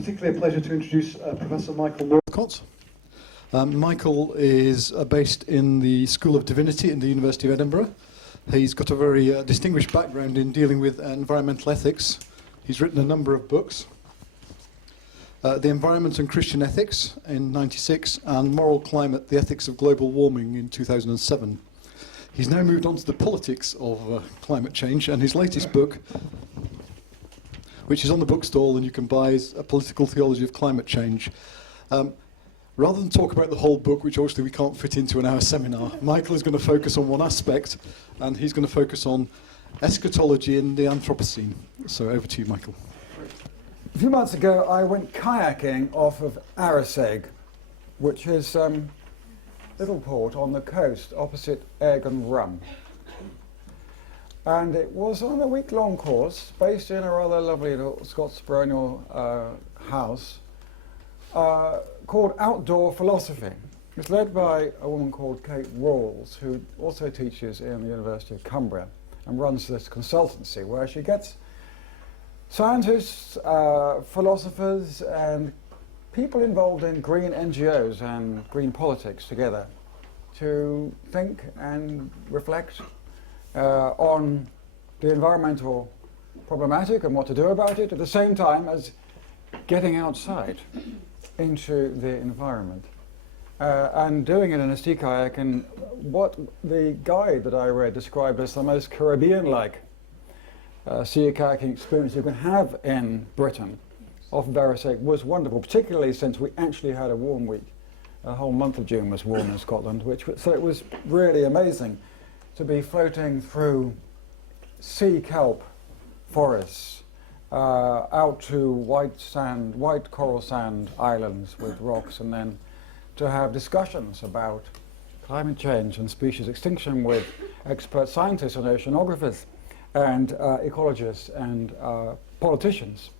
particularly a pleasure to introduce Professor Michael Northcott. Michael is based in the School of Divinity in the University of Edinburgh. He's got a very distinguished background in dealing with environmental ethics. He's written a number of books. The Environment and Christian Ethics in '96 and Moral Climate, the Ethics of Global Warming in 2007. He's now moved on to the politics of climate change, and his latest book, which is on the bookstall and you can buy, is A Political Theology of Climate Change. Rather than talk about the whole book, which obviously we can't fit into an hour seminar, Michael is going to focus on one aspect, and he's going to focus on eschatology in the Anthropocene. So over to you, Michael. A few months ago, I went kayaking off of Arisaig, which is a little port on the coast opposite Egg and Rum. And it was on a week-long course based in a rather lovely little Scots baronial house called Outdoor Philosophy. It's led by a woman called Kate Rawls, who also teaches in the University of Cumbria and runs this consultancy where she gets scientists, philosophers, and people involved in green NGOs and green politics together to think and reflect on the environmental problematic and what to do about it, at the same time as getting outside into the environment. And doing it in a sea kayak, and what the guide that I read described as the most Caribbean-like sea kayaking experience you can have in Britain off of Arisaig was wonderful, particularly since we actually had a warm week. The whole month of June was warm in Scotland, so it was really amazing to be floating through sea kelp forests out to white coral sand islands with rocks, and then to have discussions about climate change and species extinction with expert scientists and oceanographers and ecologists and politicians.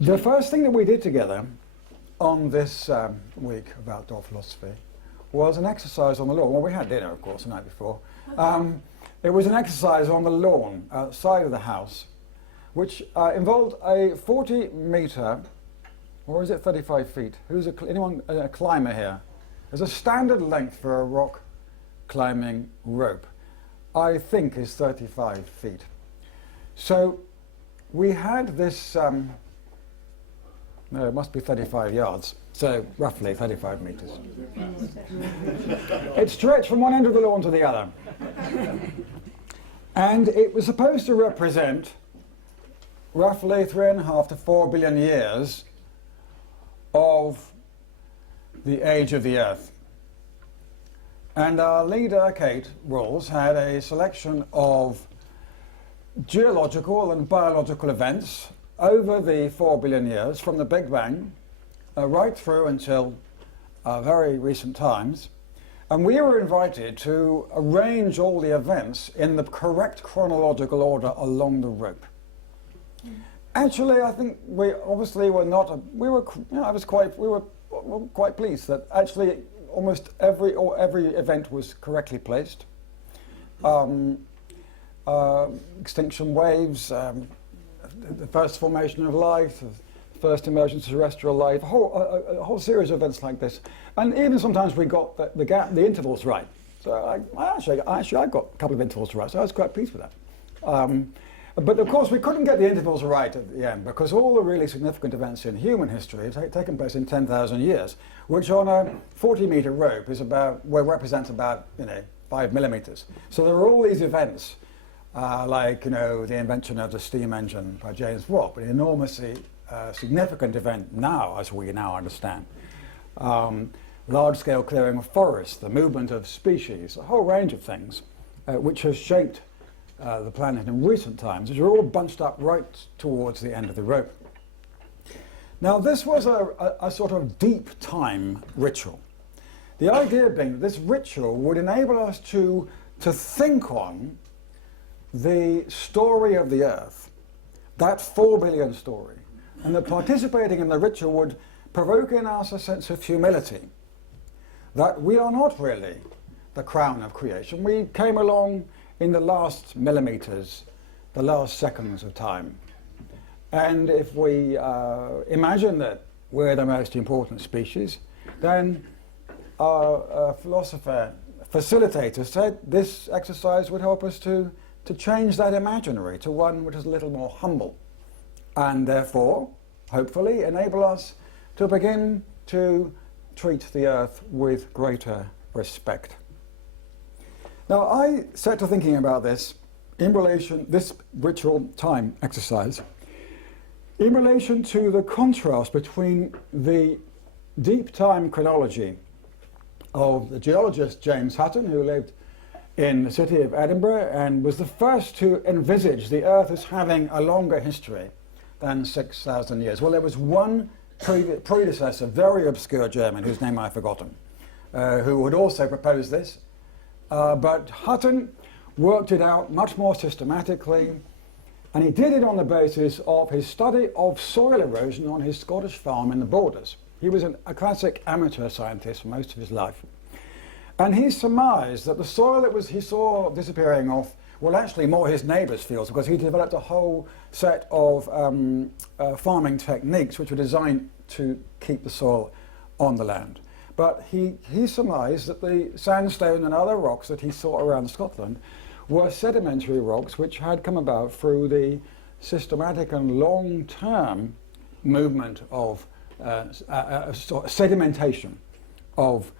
The first thing that we did together on this week of outdoor philosophy was an exercise on the lawn. Well, we had dinner, of course, the night before. It was an exercise on the lawn outside of the house, which involved a 40-meter, or is it 35 feet? Who's anyone a climber here? There's a standard length for a rock climbing rope. I think is 35 feet. So we had this, no, it must be 35 yards, so roughly 35 meters. It stretched from one end of the lawn to the other. And it was supposed to represent roughly 3.5 to 4 billion years of the age of the Earth. And our leader, Kate Rawls, had a selection of geological and biological events over the 4 billion years, from the Big Bang right through until very recent times. And we were invited to arrange all the events in the correct chronological order along the rope. Actually, I think we obviously were not, we were quite pleased that actually almost every event was correctly placed. Extinction waves, the first formation of life, the first emergence of terrestrial life, a whole series of events like this. And even sometimes we got the intervals right. So I got a couple of intervals right, so I was quite pleased with that. But of course we couldn't get the intervals right at the end, because all the really significant events in human history have taken place in 10,000 years, which on a 40-meter rope is represents about 5 millimeters. So there are all these events, like the invention of the steam engine by James Watt, an enormously significant event now, as we now understand. Large-scale clearing of forests, the movement of species, a whole range of things which has shaped the planet in recent times, which are all bunched up right towards the end of the rope. Now, this was a sort of deep time ritual. The idea being that this ritual would enable us to think on the story of the Earth, that 4 billion story, and that participating in the ritual would provoke in us a sense of humility, that we are not really the crown of creation. We came along in the last millimeters, the last seconds of time. And if we imagine that we're the most important species, then our philosopher facilitator said this exercise would help us to change that imaginary to one which is a little more humble, and therefore, hopefully, enable us to begin to treat the Earth with greater respect. Now, I set to thinking about this in relation, this ritual time exercise, in relation to the contrast between the deep time chronology of the geologist James Hutton, who lived in the city of Edinburgh and was the first to envisage the Earth as having a longer history than 6,000 years. Well, there was one predecessor, very obscure German, whose name I've forgotten, who had also proposed this. But Hutton worked it out much more systematically, and he did it on the basis of his study of soil erosion on his Scottish farm in the Borders. He was a classic amateur scientist for most of his life. And he surmised that the soil that he saw disappearing off were actually more his neighbours' fields, because he developed a whole set of farming techniques which were designed to keep the soil on the land. But he surmised that the sandstone and other rocks that he saw around Scotland were sedimentary rocks which had come about through the systematic and long-term movement of sedimentation of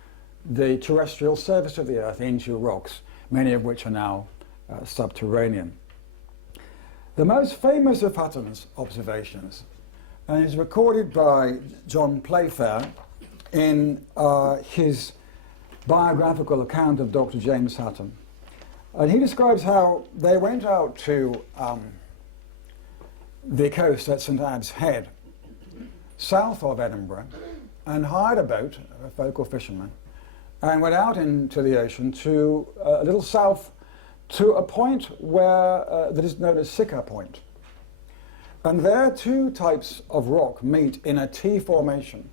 the terrestrial surface of the Earth into rocks, many of which are now subterranean. The most famous of Hutton's observations, and is recorded by John Playfair in his biographical account of Dr. James Hutton. And he describes how they went out to the coast at St Abb's Head, south of Edinburgh, and hired a boat, a local fisherman, and went out into the ocean to a little south to a point where that is known as Sicker Point. And there two types of rock meet in a T formation.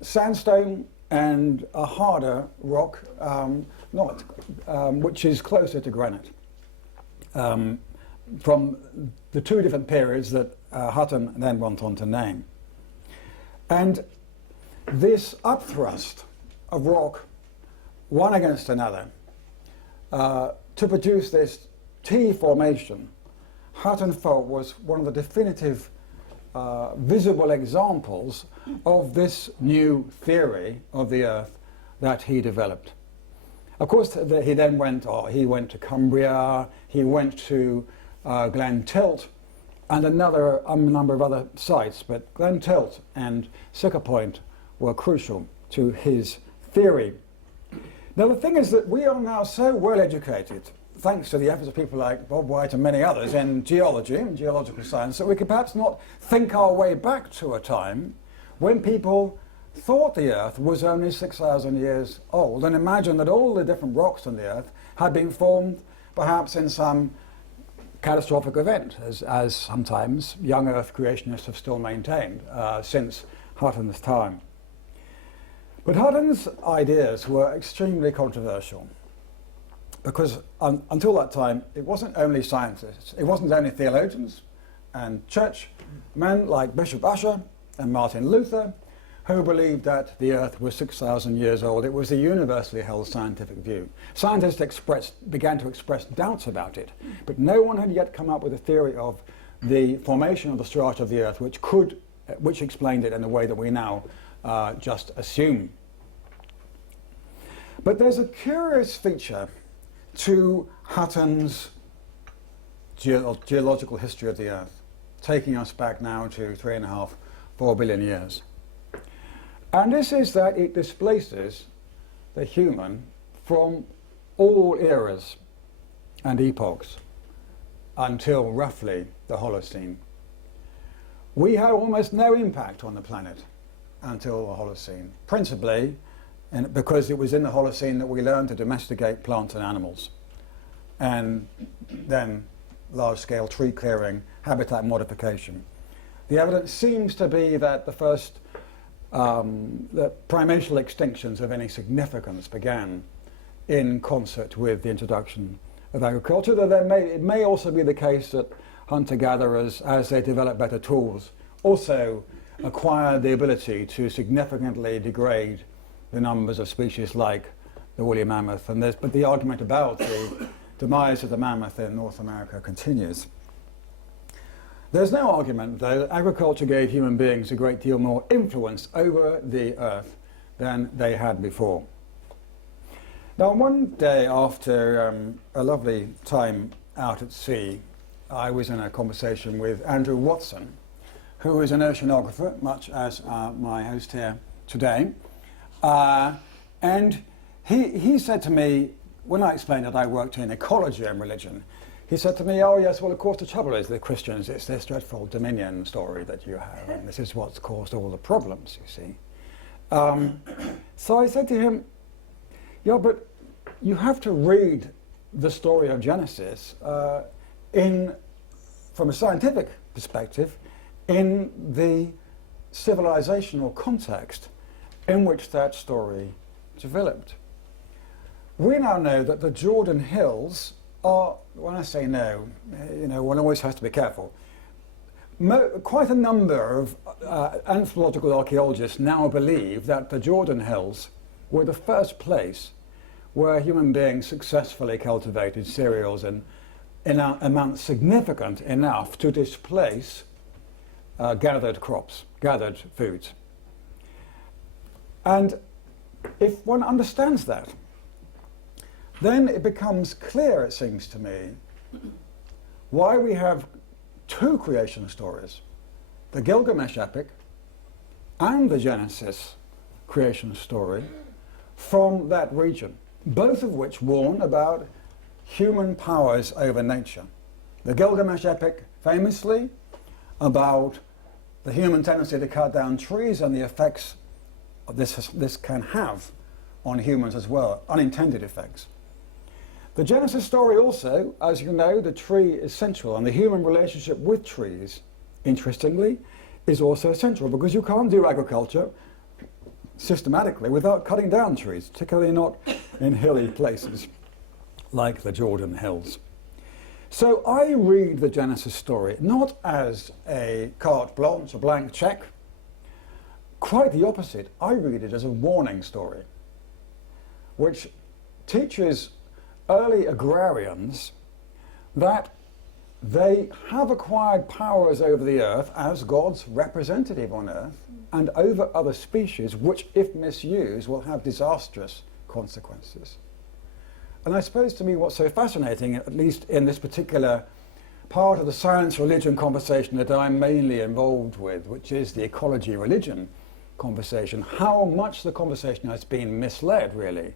Sandstone and a harder rock, which is closer to granite, from the two different periods that Hutton then went on to name. And this upthrust of rock, one against another, to produce this T formation, Hutton felt was one of the definitive visible examples of this new theory of the Earth that he developed. Of course, he then went to Cumbria, he went to Glen Tilt, and a number of other sites, but Glen Tilt and Sicker Point were crucial to his theory. Now, the thing is that we are now so well educated, thanks to the efforts of people like Bob White and many others in geology and geological science, that we could perhaps not think our way back to a time when people thought the Earth was only 6,000 years old, and imagine that all the different rocks on the Earth had been formed perhaps in some catastrophic event, as sometimes young Earth creationists have still maintained since Hutton's time. But Hutton's ideas were extremely controversial, because until that time it wasn't only scientists, it wasn't only theologians and churchmen like Bishop Ussher and Martin Luther who believed that the Earth was 6,000 years old. It was a universally held scientific view. Scientists began to express doubts about it, but no one had yet come up with a theory of the formation of the strata of the Earth which explained it in the way that we now just assume. But there's a curious feature to Hutton's geological history of the Earth, taking us back now to 3.5–4 billion years. And this is that it displaces the human from all eras and epochs until roughly the Holocene. We had almost no impact on the planet until the Holocene, principally because it was in the Holocene that we learned to domesticate plants and animals, and then large-scale tree clearing, habitat modification. The evidence seems to be that the first the primordial extinctions of any significance began in concert with the introduction of agriculture, though it may also be the case that hunter-gatherers, as they develop better tools, also acquire the ability to significantly degrade the numbers of species like the woolly mammoth. But the argument about the demise of the mammoth in North America continues. There's no argument, though, that agriculture gave human beings a great deal more influence over the earth than they had before. Now, one day after a lovely time out at sea, I was in a conversation with Andrew Watson, who is an oceanographer, much as my host here today. And he said to me, when I explained that I worked in ecology and religion, he said to me, oh yes, well of course the trouble is the Christians, it's this dreadful dominion story that you have, and this is what's caused all the problems, you see. So I said to him, yeah, but you have to read the story of Genesis from a scientific perspective, in the civilizational context in which that story developed. We now know that the Jordan Hills are, when I say no, one always has to be careful. Quite a number of anthropological archaeologists now believe that the Jordan Hills were the first place where human beings successfully cultivated cereals in amounts significant enough to displace gathered crops, gathered foods. And if one understands that, then it becomes clear, it seems to me, why we have two creation stories, the Gilgamesh epic and the Genesis creation story, from that region, both of which warn about human powers over nature. The Gilgamesh epic, famously, about the human tendency to cut down trees and the effects this can have on humans as well, unintended effects. The Genesis story also, as you know, the tree is central, and the human relationship with trees, interestingly, is also central, because you can't do agriculture systematically without cutting down trees, particularly not in hilly places like the Jordan Hills. So I read the Genesis story not as a carte blanche, a blank check. Quite the opposite. I read it as a warning story, which teaches early agrarians that they have acquired powers over the earth as God's representative on earth and over other species, which, if misused, will have disastrous consequences. And I suppose to me what's so fascinating, at least in this particular part of the science-religion conversation that I'm mainly involved with, which is the ecology-religion conversation, how much the conversation has been misled, really,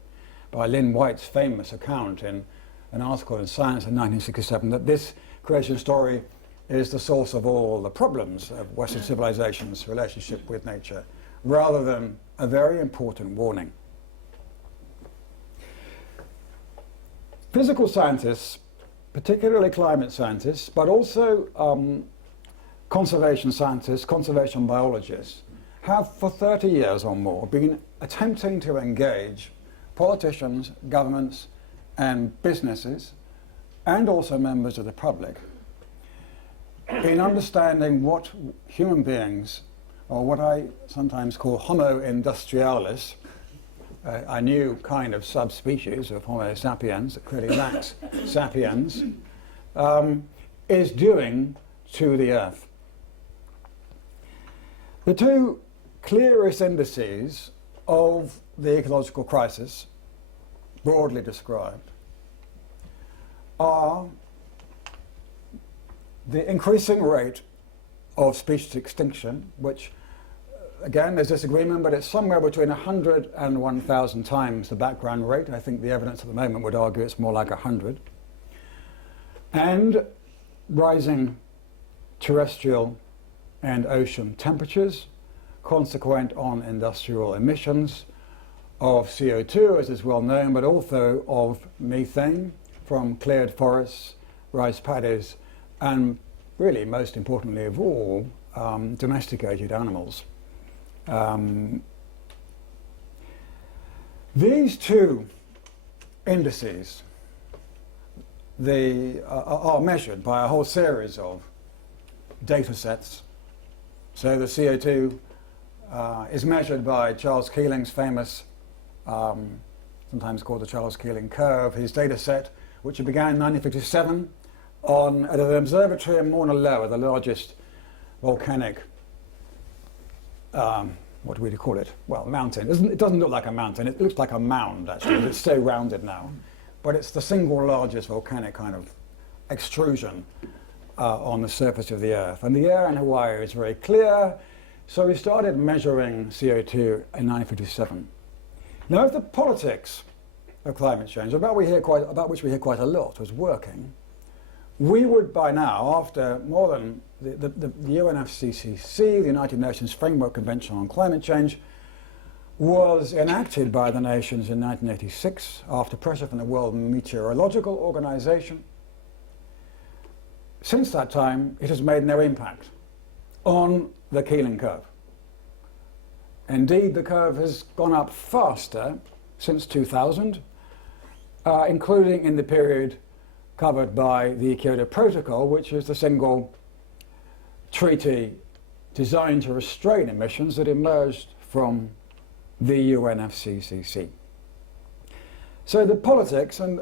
by Lynn White's famous account in an article in Science in 1967, that this creation story is the source of all the problems of Western civilization's relationship with nature, rather than a very important warning. Physical scientists, particularly climate scientists, but also conservation scientists, conservation biologists, have for 30 years or more been attempting to engage politicians, governments, and businesses, and also members of the public, in understanding what human beings, or what I sometimes call Homo industrialis, a new kind of subspecies of Homo sapiens that clearly lacks sapiens, is doing to the earth. The two clearest indices of the ecological crisis, broadly described, are the increasing rate of species extinction, which, again, there's disagreement, but it's somewhere between 100 and 1,000 times the background rate. I think the evidence at the moment would argue it's more like 100. And rising terrestrial and ocean temperatures, consequent on industrial emissions of CO2, as is well known, but also of methane from cleared forests, rice paddies, and really, most importantly of all, domesticated animals. These two indices are measured by a whole series of data sets. So the CO2 is measured by Charles Keeling's famous, sometimes called the Charles Keeling curve, his data set, which began in 1957 at an observatory in Mauna Loa, the largest volcanic, what would you call it? Well, mountain. It doesn't look like a mountain. It looks like a mound, actually. It's so rounded now. But it's the single largest volcanic kind of extrusion on the surface of the Earth. And the air in Hawaii is very clear, so we started measuring CO2 in 1957. Now, if the politics of climate change, about which we hear quite a lot, was working, we would by now, after more than the UNFCCC, the United Nations Framework Convention on Climate Change, was enacted by the nations in 1986 after pressure from the World Meteorological Organization. Since that time, it has made no impact on the Keeling curve. Indeed, the curve has gone up faster since 2000, including in the period covered by the Kyoto Protocol, which is the single treaty designed to restrain emissions that emerged from the UNFCCC. So the politics, and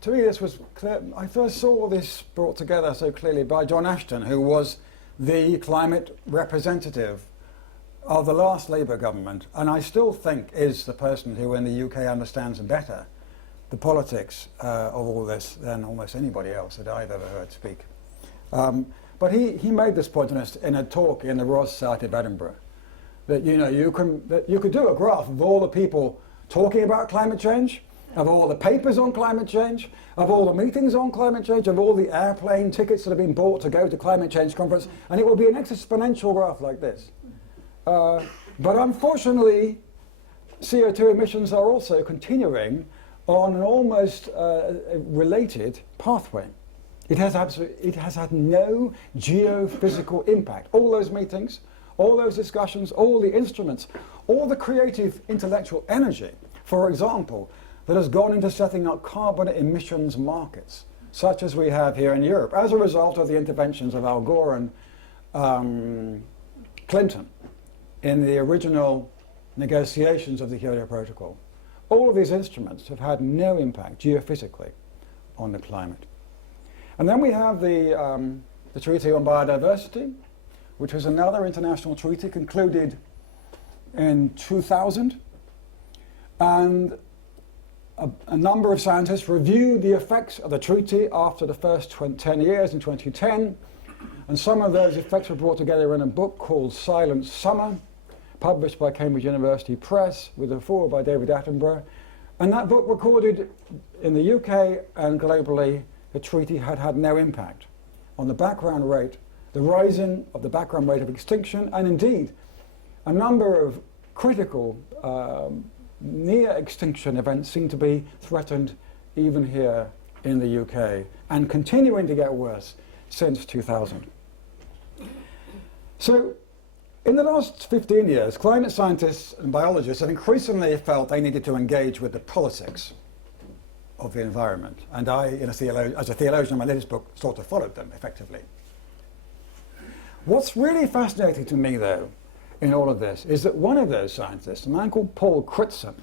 to me this was clear, I first saw this brought together so clearly by John Ashton, who was the climate representative of the last Labour government, and I still think is the person who in the UK understands better the politics of all this than almost anybody else that I've ever heard speak. But he made this point in a talk in the Royal Society of Edinburgh, that you could do a graph of all the people talking about climate change, of all the papers on climate change, of all the meetings on climate change, of all the airplane tickets that have been bought to go to climate change conference, and it will be an exponential graph like this. But unfortunately, CO2 emissions are also continuing on an almost related pathway. It has had no geophysical impact. All those meetings, all those discussions, all the instruments, all the creative intellectual energy, for example, that has gone into setting up carbon emissions markets, such as we have here in Europe, as a result of the interventions of Al Gore and Clinton in the original negotiations of the Kyoto Protocol. All of these instruments have had no impact geophysically on the climate. And then we have the Treaty on Biodiversity, which was another international treaty concluded in 2000. And a number of scientists reviewed the effects of the treaty after the first 10 years in 2010. And some of those effects were brought together in a book called Silent Summer, published by Cambridge University Press with a foreword by David Attenborough. And that book recorded in the UK and globally the treaty had had no impact on the background rate, the rising of the background rate of extinction, and indeed a number of critical near extinction events seem to be threatened even here in the UK and continuing to get worse since 2000. So in the last 15 years, climate scientists and biologists have increasingly felt they needed to engage with the politics of the environment. And I, as a theologian in my latest book, sort of followed them effectively. What's really fascinating to me, though, in all of this, is that one of those scientists, a man called Paul Crutzen,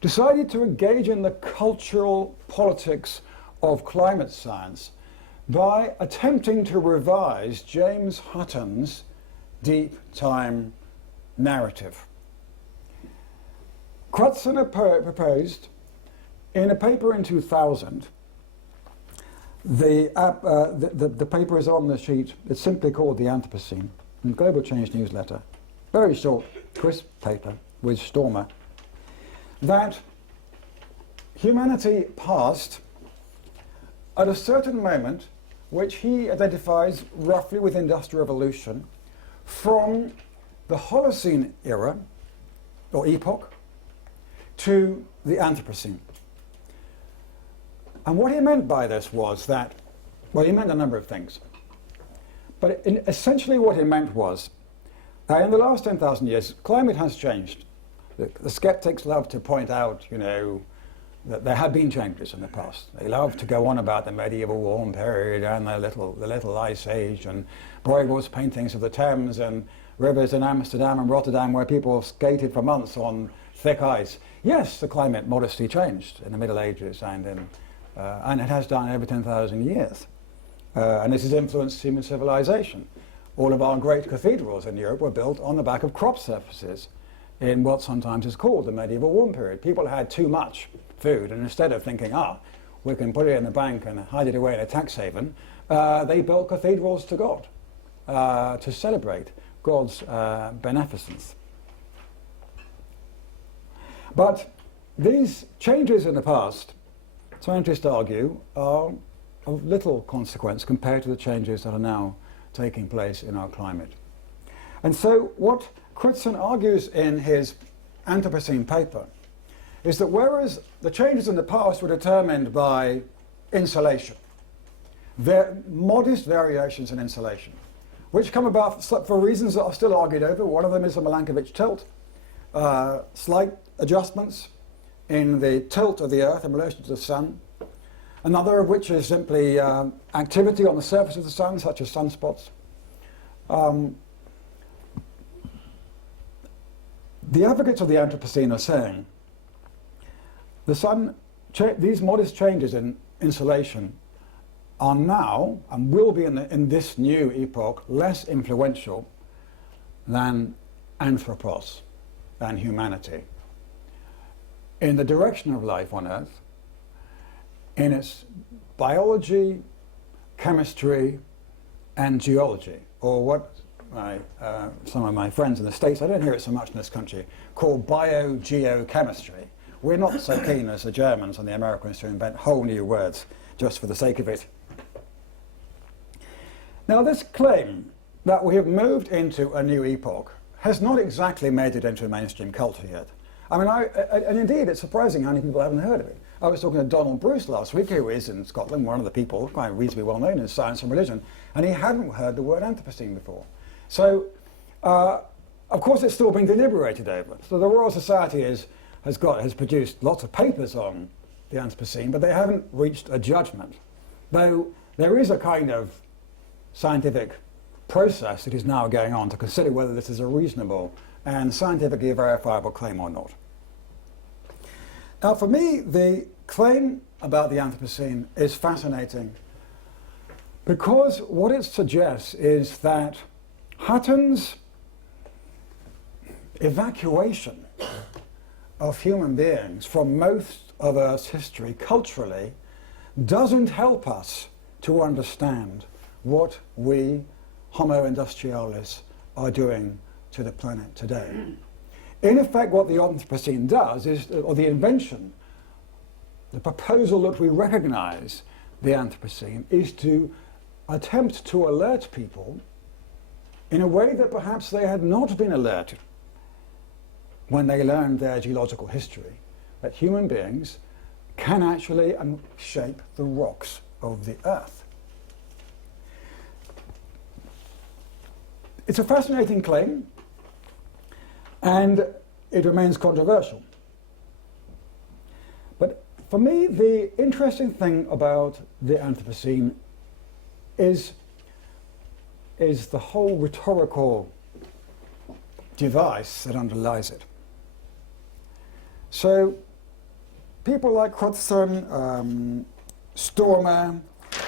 decided to engage in the cultural politics of climate science by attempting to revise James Hutton's deep time narrative. Crutzen proposed in a paper in 2000, the paper is on the sheet, it's simply called the Anthropocene, in Global Change newsletter, very short, crisp paper with Stormer, that humanity passed at a certain moment, which he identifies roughly with Industrial Revolution, from the Holocene era, or epoch, to the Anthropocene. And what he meant by this was that, well, he meant a number of things. But essentially what he meant was that in the last 10,000 years, climate has changed. The skeptics love to point out, that there have been changes in the past. They love to go on about the medieval warm period and the little ice age and Bruegel's paintings of the Thames and rivers in Amsterdam and Rotterdam where people skated for months on thick ice. Yes, the climate modestly changed in the Middle Ages and it has done over 10,000 years. And this has influenced human civilization. All of our great cathedrals in Europe were built on the back of crop surfaces in what sometimes is called the medieval warm period. People had too much food, and instead of thinking, we can put it in the bank and hide it away in a tax haven, they built cathedrals to God to celebrate God's beneficence. But these changes in the past, scientists argue, are of little consequence compared to the changes that are now taking place in our climate. And so what Crutzen argues in his Anthropocene paper is that whereas the changes in the past were determined by insolation, modest variations in insolation, which come about for reasons that are still argued over. One of them is the Milankovitch tilt, slight adjustments in the tilt of the Earth in relation to the Sun. Another of which is simply activity on the surface of the Sun, such as sunspots. The advocates of the Anthropocene are saying the Sun, these modest changes in insolation are now, and will be in this new epoch, less influential than anthropos, than humanity, in the direction of life on Earth, in its biology, chemistry, and geology, or what some of my friends in the States, I don't hear it so much in this country, call biogeochemistry. We're not so keen as the Germans and the Americans to invent whole new words just for the sake of it. Now, this claim that we have moved into a new epoch has not exactly made it into a mainstream culture yet. I mean, and indeed, it's surprising how many people haven't heard of it. I was talking to Donald Bruce last week, who is in Scotland, one of the people quite reasonably well known in science and religion, and he hadn't heard the word Anthropocene before. So, of course, it's still being deliberated over. So the Royal Society has produced lots of papers on the Anthropocene, but they haven't reached a judgment. Though there is a kind of scientific process that is now going on to consider whether this is a reasonable and scientifically verifiable claim or not. Now, for me, the claim about the Anthropocene is fascinating because what it suggests is that Hutton's evacuation of human beings from most of Earth's history culturally doesn't help us to understand what we, Homo industrialis, are doing to the planet today. In effect, what the Anthropocene does is, or the invention, the proposal that we recognize the Anthropocene is to attempt to alert people in a way that perhaps they had not been alerted when they learned their geological history, that human beings can actually shape the rocks of the Earth. It's a fascinating claim, and it remains controversial. But for me, the interesting thing about the Anthropocene is the whole rhetorical device that underlies it. So people like Crutzen, Stormer,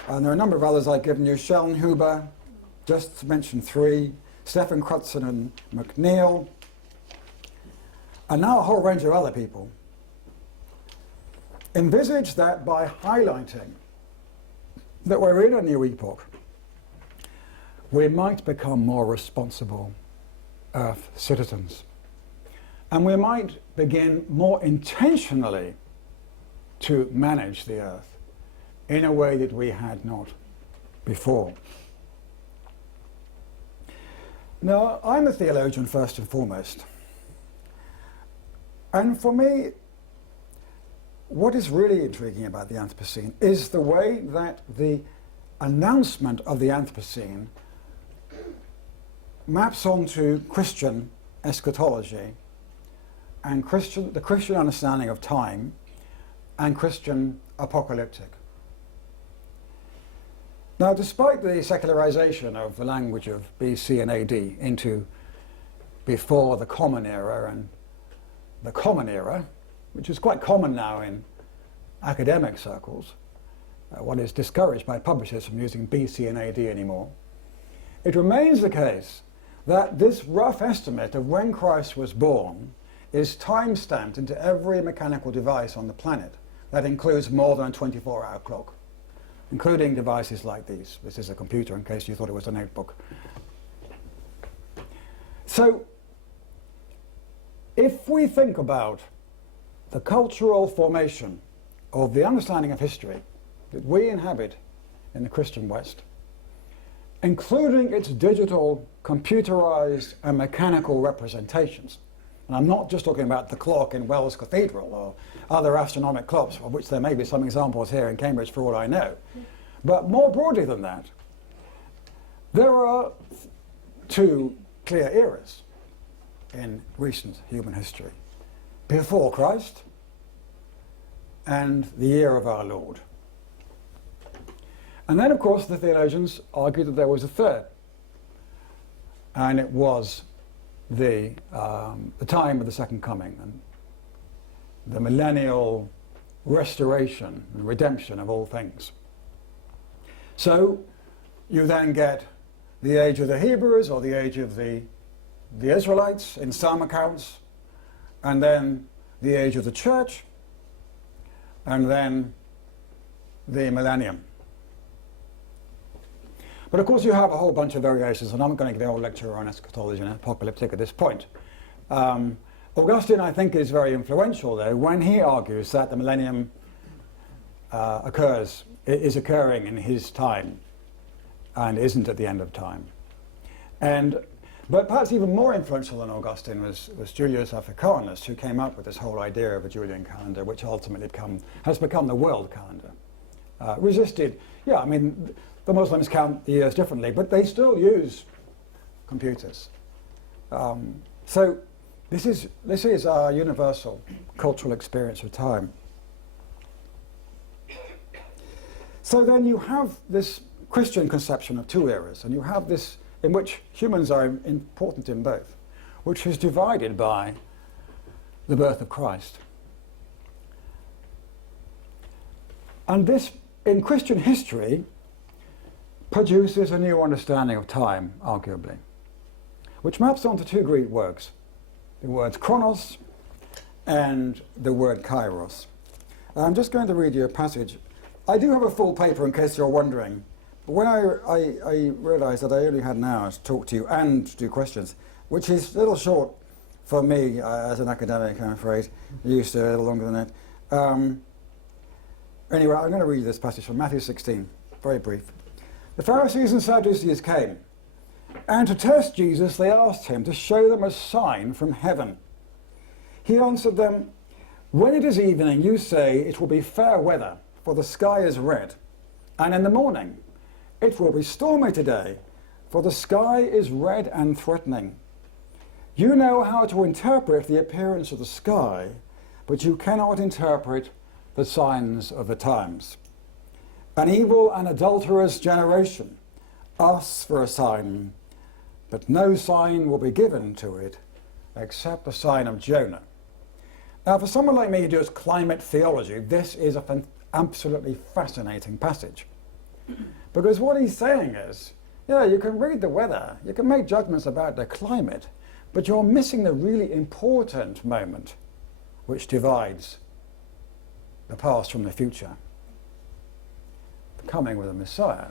and there are a number of others I've given you, Schellenhuber, just to mention three, Stephen Crutzen and McNeill, and now a whole range of other people, envisage that by highlighting that we're in a new epoch, we might become more responsible Earth citizens. And we might begin more intentionally to manage the Earth in a way that we had not before. Now, I'm a theologian first and foremost. And for me, what is really intriguing about the Anthropocene is the way that the announcement of the Anthropocene maps onto Christian eschatology and the Christian understanding of time and Christian apocalyptic. Now, despite the secularization of the language of BC and AD into before the Common Era and the Common Era, which is quite common now in academic circles, one is discouraged by publishers from using BC and AD anymore, it remains the case that this rough estimate of when Christ was born is time-stamped into every mechanical device on the planet. That includes more than a 24-hour clock, including devices like these. This is a computer, in case you thought it was a notebook. So, if we think about the cultural formation of the understanding of history that we inhabit in the Christian West, including its digital, computerized, and mechanical representations, and I'm not just talking about the clock in Wells Cathedral or other astronomical clocks, of which there may be some examples here in Cambridge for all I know, but more broadly than that, there are two clear eras in recent human history: before Christ and the year of our Lord. And then, of course, the theologians argued that there was a third, and it was the time of the Second Coming and the millennial restoration and redemption of all things. So you then get the age of the Hebrews, or the age of the Israelites in some accounts, and then the age of the church, and then the millennium. But of course you have a whole bunch of variations, and I'm not going to give a whole lecture on eschatology and apocalyptic at this point. Augustine, I think, is very influential, though, when he argues that the millennium is occurring in his time and isn't at the end of time. But perhaps even more influential than Augustine was Julius Africanus, who came up with this whole idea of a Julian calendar, which ultimately has become the world calendar. The Muslims count the years differently, but they still use computers. So this is our universal cultural experience of time. So then you have this Christian conception of two eras, and you have this in which humans are important in both, which is divided by the birth of Christ. And this, in Christian history, produces a new understanding of time, arguably, which maps onto two Greek words, the words Chronos and the word Kairos. I'm just going to read you a passage. I do have a full paper in case you're wondering, but when I realised that I only had an hour to talk to you and do questions, which is a little short for me as an academic, I'm afraid. I'm used to a little longer than that. Anyway, I'm going to read this passage from Matthew 16, very brief. The Pharisees and Sadducees came, and to test Jesus they asked him to show them a sign from heaven. He answered them, "When it is evening, you say it will be fair weather, for the sky is red. And in the morning, it will be stormy today, for the sky is red and threatening. You know how to interpret the appearance of the sky, but you cannot interpret the signs of the times. An evil and adulterous generation asks for a sign, but no sign will be given to it except the sign of Jonah." Now, for someone like me who does climate theology, this is an absolutely fascinating passage. Because what he's saying is, yeah, you can read the weather, you can make judgments about the climate, but you're missing the really important moment which divides the past from the future. The coming of the Messiah,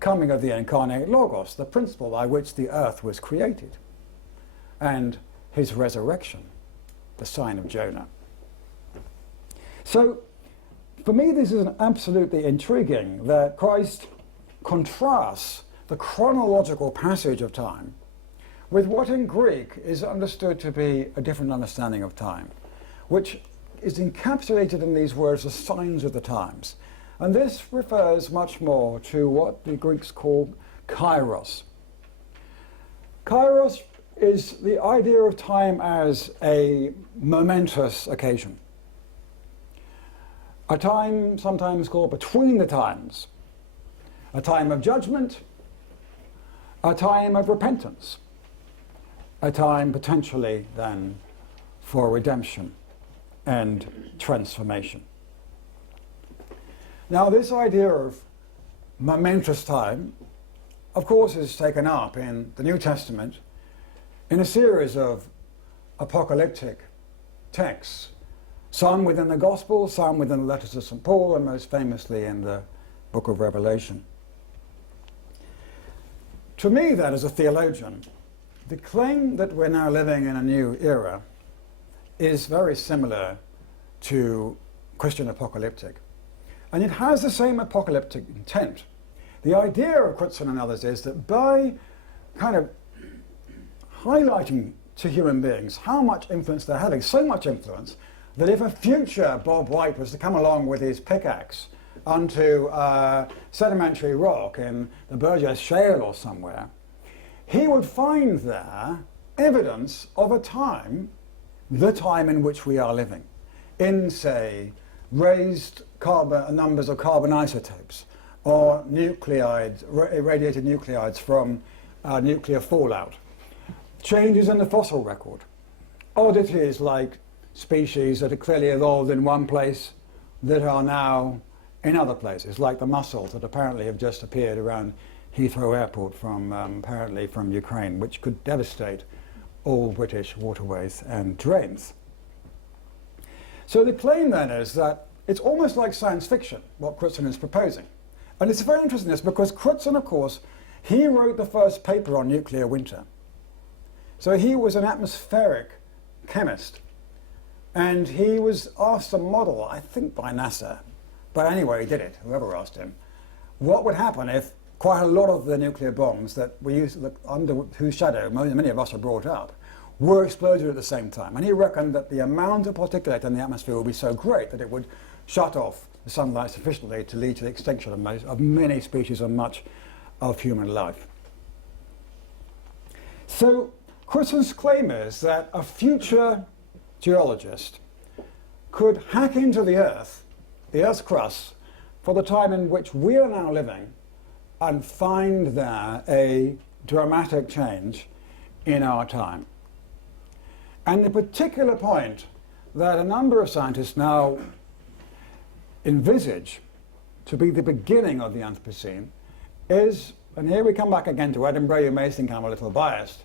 coming of the incarnate Logos, the principle by which the earth was created, and his resurrection, the sign of Jonah. So, for me, this is absolutely intriguing that Christ contrasts the chronological passage of time with what in Greek is understood to be a different understanding of time, which is encapsulated in these words, the signs of the times. And this refers much more to what the Greeks call Kairos. Kairos is the idea of time as a momentous occasion. a time sometimes called between the times, a time of judgment, a time of repentance, a time potentially then for redemption and transformation. Now, this idea of momentous time, of course, is taken up in the New Testament in a series of apocalyptic texts, some within the Gospels, some within the letters of St. Paul, and most famously in the book of Revelation. To me, then, as a theologian, the claim that we're now living in a new era is very similar to Christian apocalyptic. And it has the same apocalyptic intent. The idea of Crutzen and others is that by kind of highlighting to human beings how much influence they're having, so much influence, that if a future Bob White was to come along with his pickaxe onto sedimentary rock in the Burgess Shale or somewhere, he would find there evidence of a time, the time in which we are living, in, say, raised numbers of carbon isotopes, or nuclides, irradiated nuclides from nuclear fallout, changes in the fossil record, oddities like species that are clearly evolved in one place that are now in other places, like the mussels that apparently have just appeared around Heathrow Airport from apparently from Ukraine, which could devastate all British waterways and drains. So the claim then is that it's almost like science fiction, what Crutzen is proposing. And it's very interesting this because Crutzen, of course, he wrote the first paper on nuclear winter. So he was an atmospheric chemist. And he was asked to model, I think by NASA, but anyway, he did it, whoever asked him, what would happen if quite a lot of the nuclear bombs that we use, under whose shadow many of us are brought up, were exploded at the same time. And he reckoned that the amount of particulate in the atmosphere would be so great that it would shut off the sunlight sufficiently to lead to the extinction of many species and much of human life. So Crutzen's claim is that a future geologist could hack into the Earth's crust, for the time in which we are now living, and find there a dramatic change in our time. And the particular point that a number of scientists now envisage to be the beginning of the Anthropocene is, and here we come back again to Edinburgh, you may think I'm a little biased,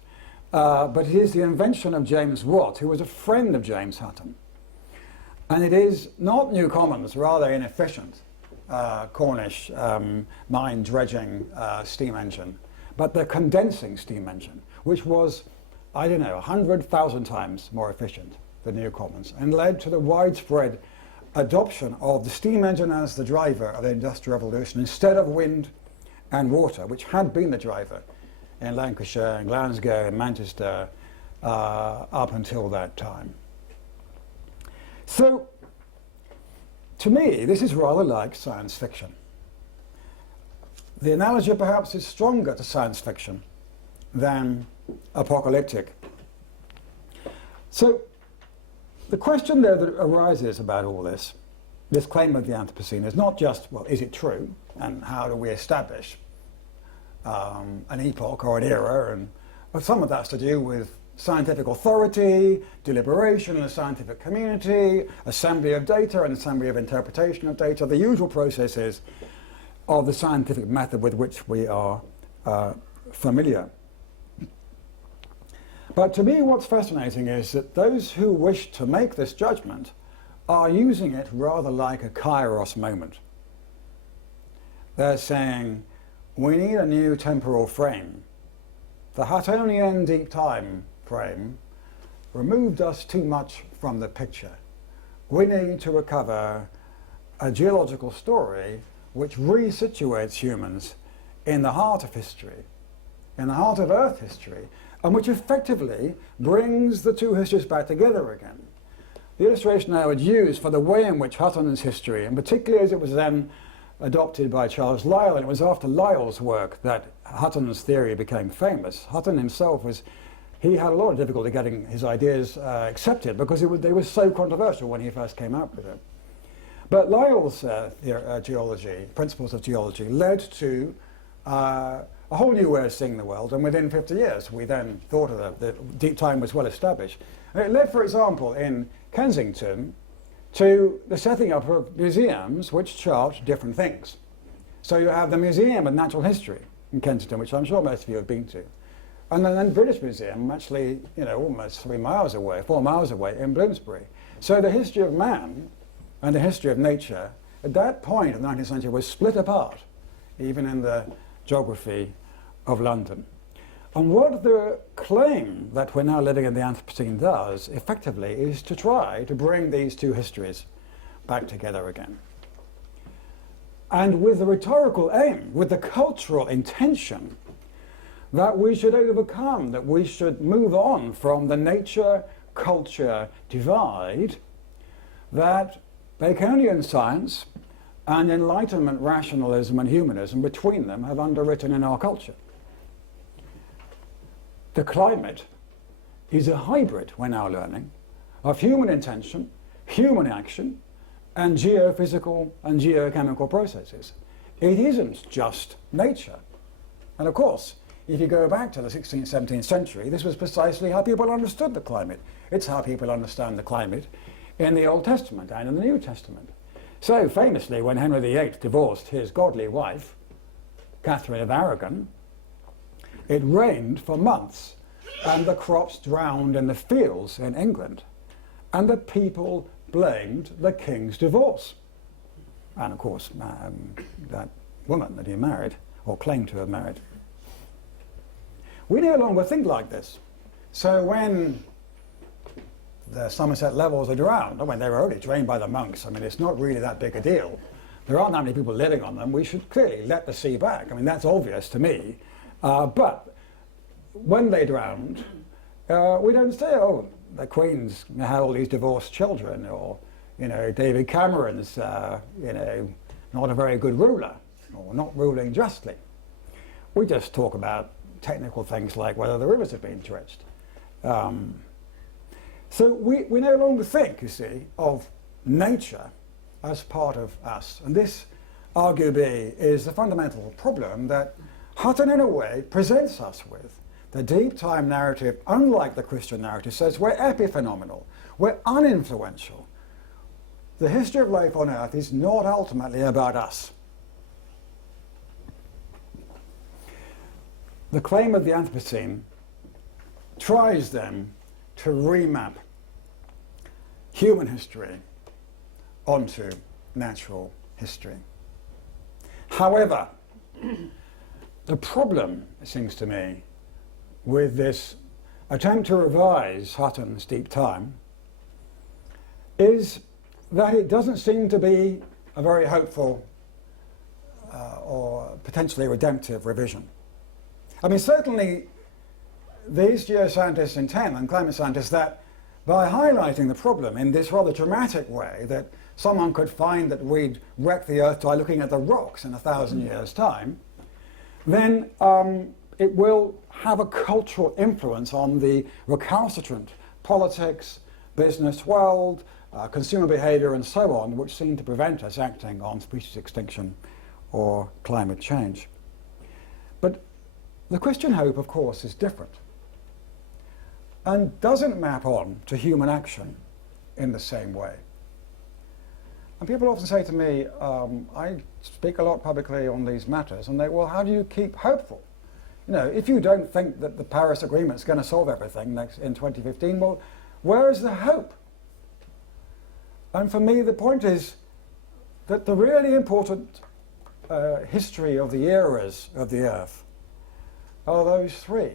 but it is the invention of James Watt, who was a friend of James Hutton. And it is not New Commons, rather inefficient Cornish mine dredging steam engine, but the condensing steam engine, which was, I don't know, 100,000 times more efficient than New Commons, and led to the widespread adoption of the steam engine as the driver of the Industrial Revolution instead of wind and water, which had been the driver in Lancashire and Glasgow and Manchester up until that time. So, to me, this is rather like science fiction. The analogy perhaps is stronger to science fiction than apocalyptic. So, the question there that arises about all this claim of the Anthropocene, is not just, well, is it true, and how do we establish an epoch or an era, and well, some of that's to do with scientific authority, deliberation in the scientific community, assembly of data and assembly of interpretation of data, the usual processes of the scientific method with which we are familiar. But to me, what's fascinating is that those who wish to make this judgment are using it rather like a Kairos moment. They're saying, we need a new temporal frame. The Huttonian deep time frame removed us too much from the picture. We need to recover a geological story which resituates humans in the heart of history, in the heart of Earth history, and which effectively brings the two histories back together again. The illustration I would use for the way in which Hutton's history, and particularly as it was then adopted by Charles Lyell, and it was after Lyell's work that Hutton's theory became famous. Hutton himself he had a lot of difficulty getting his ideas accepted because they were so controversial when he first came out with it. But Lyell's geology, principles of geology, led to a whole new way of seeing the world, and within 50 years we then thought of the deep time was well established. And it led, for example, in Kensington to the setting up of museums which chart different things. So you have the Museum of Natural History in Kensington, which I'm sure most of you have been to. And then the British Museum, actually, almost 4 miles away in Bloomsbury. So the history of man and the history of nature at that point in the 19th century was split apart, even in the geography of London. And what the claim that we're now living in the Anthropocene does, effectively, is to try to bring these two histories back together again. And with the rhetorical aim, with the cultural intention, that we should overcome, that we should move on from the nature-culture divide that Baconian science and Enlightenment rationalism and humanism between them have underwritten in our culture. The climate is a hybrid, we're now learning, of human intention, human action, and geophysical and geochemical processes. It isn't just nature. And of course, if you go back to the 16th, 17th century, this was precisely how people understood the climate. It's how people understand the climate in the Old Testament and in the New Testament. So famously, when Henry VIII divorced his godly wife, Catherine of Aragon, it rained for months and the crops drowned in the fields in England, and the people blamed the king's divorce. And of course, that woman that he married, or claimed to have married. We no longer think like this. So when the Somerset levels are drowned, when they were already drained by the monks, it's not really that big a deal. There aren't that many people living on them. We should clearly let the sea back. That's obvious to me. But when they drowned, we don't say, oh, the Queen's had all these divorced children, or, David Cameron's, not a very good ruler, or not ruling justly. We just talk about technical things like whether the rivers have been dredged. So we no longer think, you see, of nature as part of us. And this, arguably, is the fundamental problem that Hutton, in a way, presents us with. The deep time narrative, unlike the Christian narrative, says we're epiphenomenal, we're uninfluential. The history of life on Earth is not ultimately about us. The claim of the Anthropocene tries then to remap human history onto natural history. However, the problem, it seems to me, with this attempt to revise Hutton's deep time is that it doesn't seem to be a very hopeful or potentially redemptive revision. Certainly these geoscientists intend, and climate scientists, that by highlighting the problem in this rather dramatic way, that someone could find that we'd wreck the Earth by looking at the rocks in 1,000 years' time, then it will have a cultural influence on the recalcitrant politics, business world, consumer behavior, and so on, which seem to prevent us acting on species extinction or climate change. But the Christian hope, of course, is different and doesn't map on to human action in the same way. And people often say to me, I speak a lot publicly on these matters, and they, well, how do you keep hopeful? If you don't think that the Paris Agreement is going to solve everything in 2015, well, where is the hope? And for me, the point is that the really important history of the eras of the Earth are those three: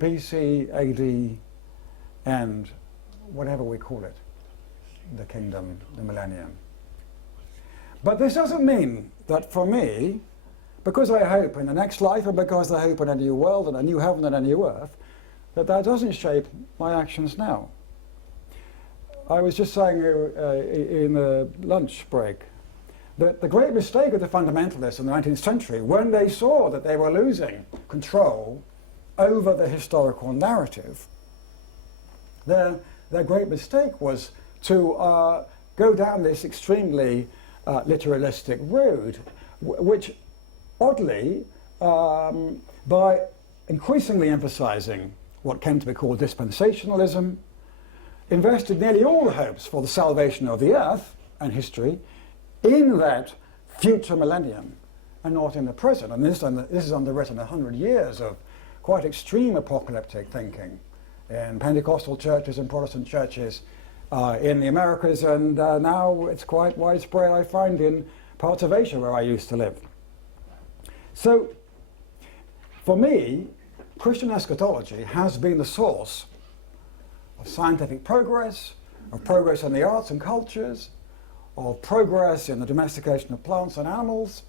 BC, AD, and whatever we call it, the kingdom, the millennium. But this doesn't mean that for me, because I hope in the next life and because I hope in a new world and a new heaven and a new earth, that doesn't shape my actions now. I was just saying in the lunch break that the great mistake of the fundamentalists in the 19th century, when they saw that they were losing control over the historical narrative, their great mistake was to go down this extremely literalistic road, which oddly, by increasingly emphasizing what came to be called dispensationalism, invested nearly all the hopes for the salvation of the earth and history in that future millennium and not in the present. And this is underwritten 100 years of quite extreme apocalyptic thinking in Pentecostal churches and Protestant churches in the Americas, and now it's quite widespread, I find, in parts of Asia where I used to live. So, for me, Christian eschatology has been the source of scientific progress, of progress in the arts and cultures, of progress in the domestication of plants and animals,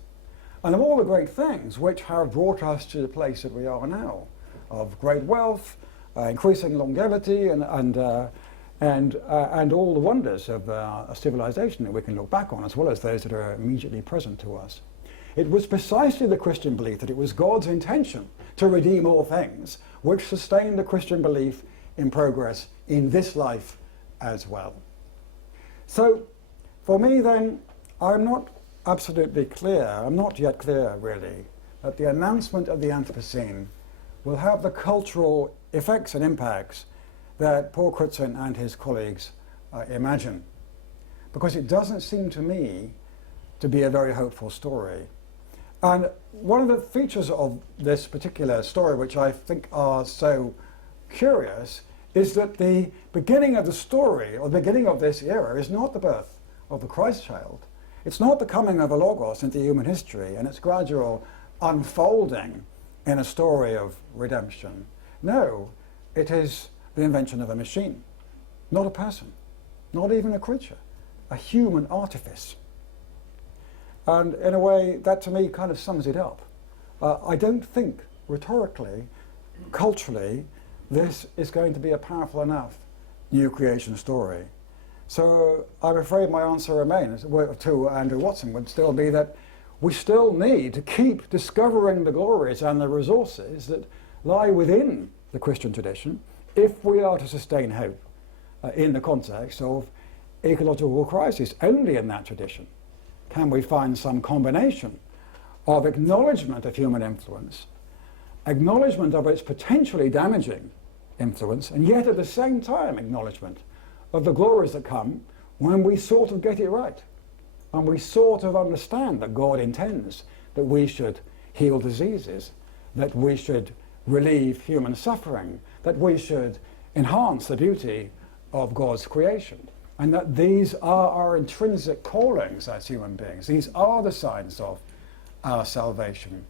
and of all the great things which have brought us to the place that we are now, of great wealth, increasing longevity, and all the wonders of a civilization that we can look back on, as well as those that are immediately present to us. It was precisely the Christian belief that it was God's intention to redeem all things, which sustained the Christian belief in progress in this life as well. So, for me then, I'm not absolutely clear, I'm not yet clear really, that the announcement of the Anthropocene will have the cultural effects and impacts that Paul Crutzen and his colleagues imagine. Because it doesn't seem to me to be a very hopeful story. And one of the features of this particular story, which I think are so curious, is that the beginning of the story, or the beginning of this era, is not the birth of the Christ child. It's not the coming of a Logos into human history and its gradual unfolding in a story of redemption. No, it is the invention of a machine, not a person, not even a creature, a human artifice. And in a way, that to me kind of sums it up. I don't think, rhetorically, culturally, this is going to be a powerful enough new creation story. So I'm afraid my answer remains, to Andrew Watson, would still be that we still need to keep discovering the glories and the resources that lie within the Christian tradition if we are to sustain hope in the context of ecological crisis. Only in that tradition can we find some combination of acknowledgement of human influence, acknowledgement of its potentially damaging influence, and yet at the same time acknowledgement of the glories that come when we sort of get it right, and we sort of understand that God intends that we should heal diseases, that we should relieve human suffering, that we should enhance the beauty of God's creation, and that these are our intrinsic callings as human beings. These are the signs of our salvation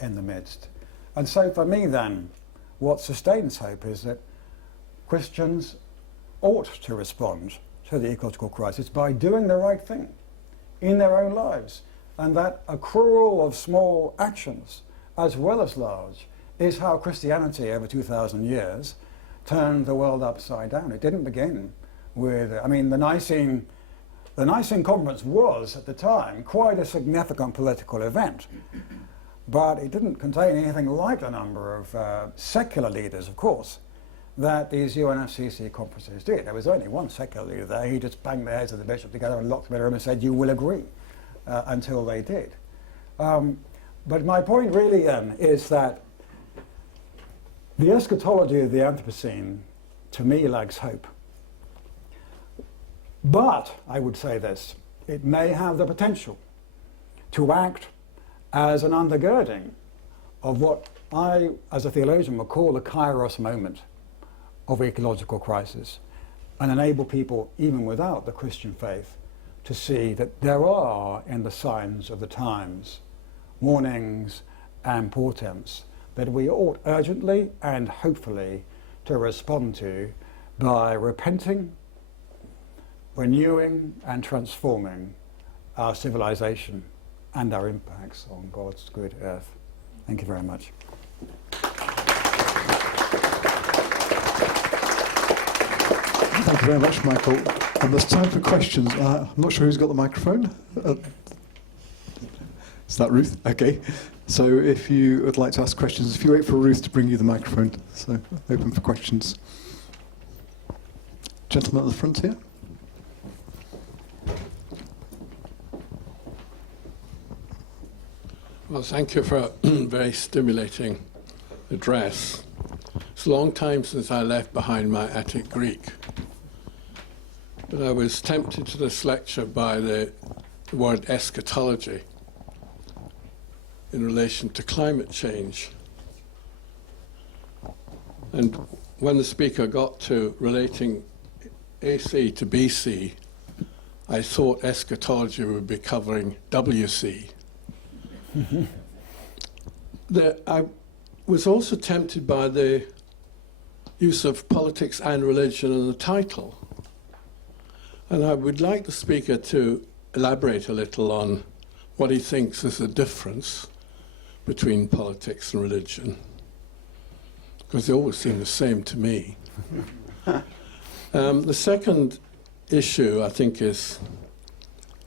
in the midst. And so for me then, what sustains hope is that Christians ought to respond to the ecological crisis by doing the right thing in their own lives, and that accrual of small actions as well as large is how Christianity over 2,000 years turned the world upside down. It didn't begin with, I mean, the Nicene Conference was at the time quite a significant political event, but it didn't contain anything like the number of secular leaders, of course, that these UNFCCC conferences did. There was only one secular leader there. He just banged the heads of the bishop together and locked them in a room and said, "You will agree," until they did. But my point really then is that the eschatology of the Anthropocene, to me, lacks hope. But, I would say this, it may have the potential to act as an undergirding of what I, as a theologian, would call the Kairos moment of ecological crisis, and enable people, even without the Christian faith, to see that there are, in the signs of the times, warnings and portents that we ought urgently and hopefully to respond to by repenting, renewing and transforming our civilization and our impacts on God's good earth. Thank you very much. Thank you very much, Michael. And there's time for questions. I'm not sure who's got the microphone. Is that Ruth? Okay. So if you would like to ask questions, if you wait for Ruth to bring you the microphone, so open for questions. Gentleman at the front here. Well, thank you for a very stimulating address. It's a long time since I left behind my Attic Greek, but I was tempted to this lecture by the word eschatology in relation to climate change. And when the speaker got to relating AC to BC, I thought eschatology would be covering WC. I was also tempted by the use of politics and religion in the title. And I would like the speaker to elaborate a little on what he thinks is the difference between politics and religion, because they always seem the same to me. The second issue I think is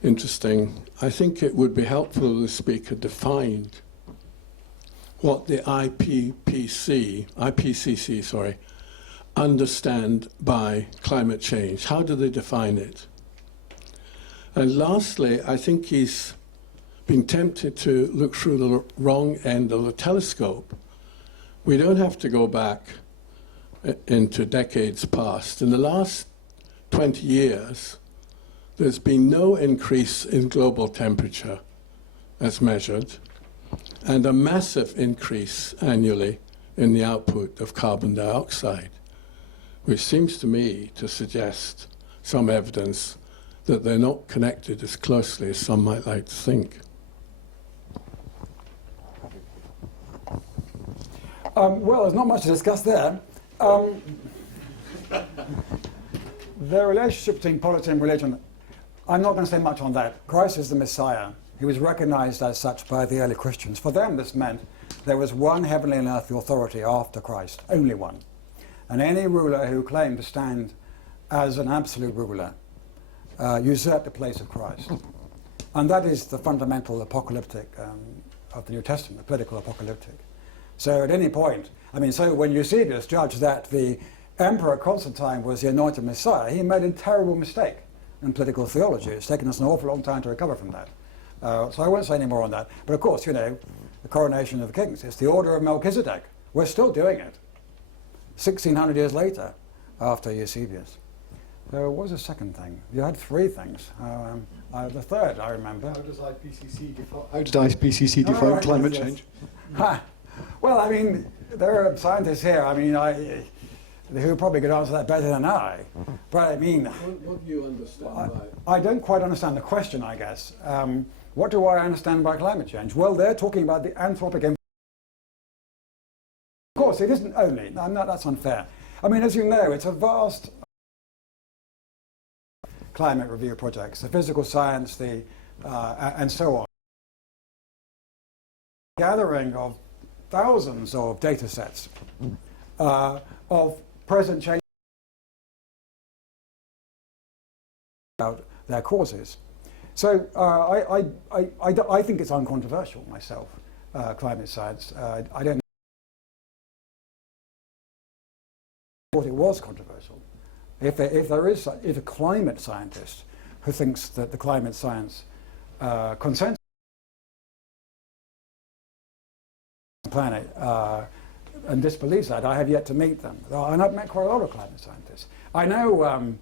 interesting. I think it would be helpful if the speaker defined what the IPCC, understand by climate change. How do they define it? And lastly, I think he's been tempted to look through the wrong end of the telescope. We don't have to go back into decades past. In the last 20 years, there's been no increase in global temperature as measured, and a massive increase annually in the output of carbon dioxide, which seems to me to suggest some evidence that they're not connected as closely as some might like to think. Well, there's not much to discuss there. The relationship between politics and religion, I'm not going to say much on that. Christ is the Messiah. He was recognized as such by the early Christians. For them, this meant there was one heavenly and earthly authority after Christ, only one. And any ruler who claimed to stand as an absolute ruler usurped the place of Christ. And that is the fundamental apocalyptic of the New Testament, the political apocalyptic. So at any point, so when Eusebius judged that the Emperor Constantine was the anointed Messiah, he made a terrible mistake in political theology. It's taken us an awful long time to recover from that. So I won't say any more on that. But of course, the coronation of the kings, it's the order of Melchizedek. We're still doing it, 1,600 years later, after Eusebius. So what was the second thing? You had three things. The third, I remember. How does IPCC define climate change? Well, there are scientists here, who probably could answer that better than I. But What do you understand by? I don't quite understand the question, I guess. What do I understand by climate change? Well, they're talking about the anthropic environment. Of course, it isn't only. That's unfair. As you know, it's a vast climate review projects, the physical science, and so on. Gathering of thousands of data sets of present change about their causes. So I think it's uncontroversial myself, climate science. I don't thought it was controversial. If there is a climate scientist who thinks that the climate science consensus planet and disbelieves that, I have yet to meet them. And I've met quite a lot of climate scientists. I know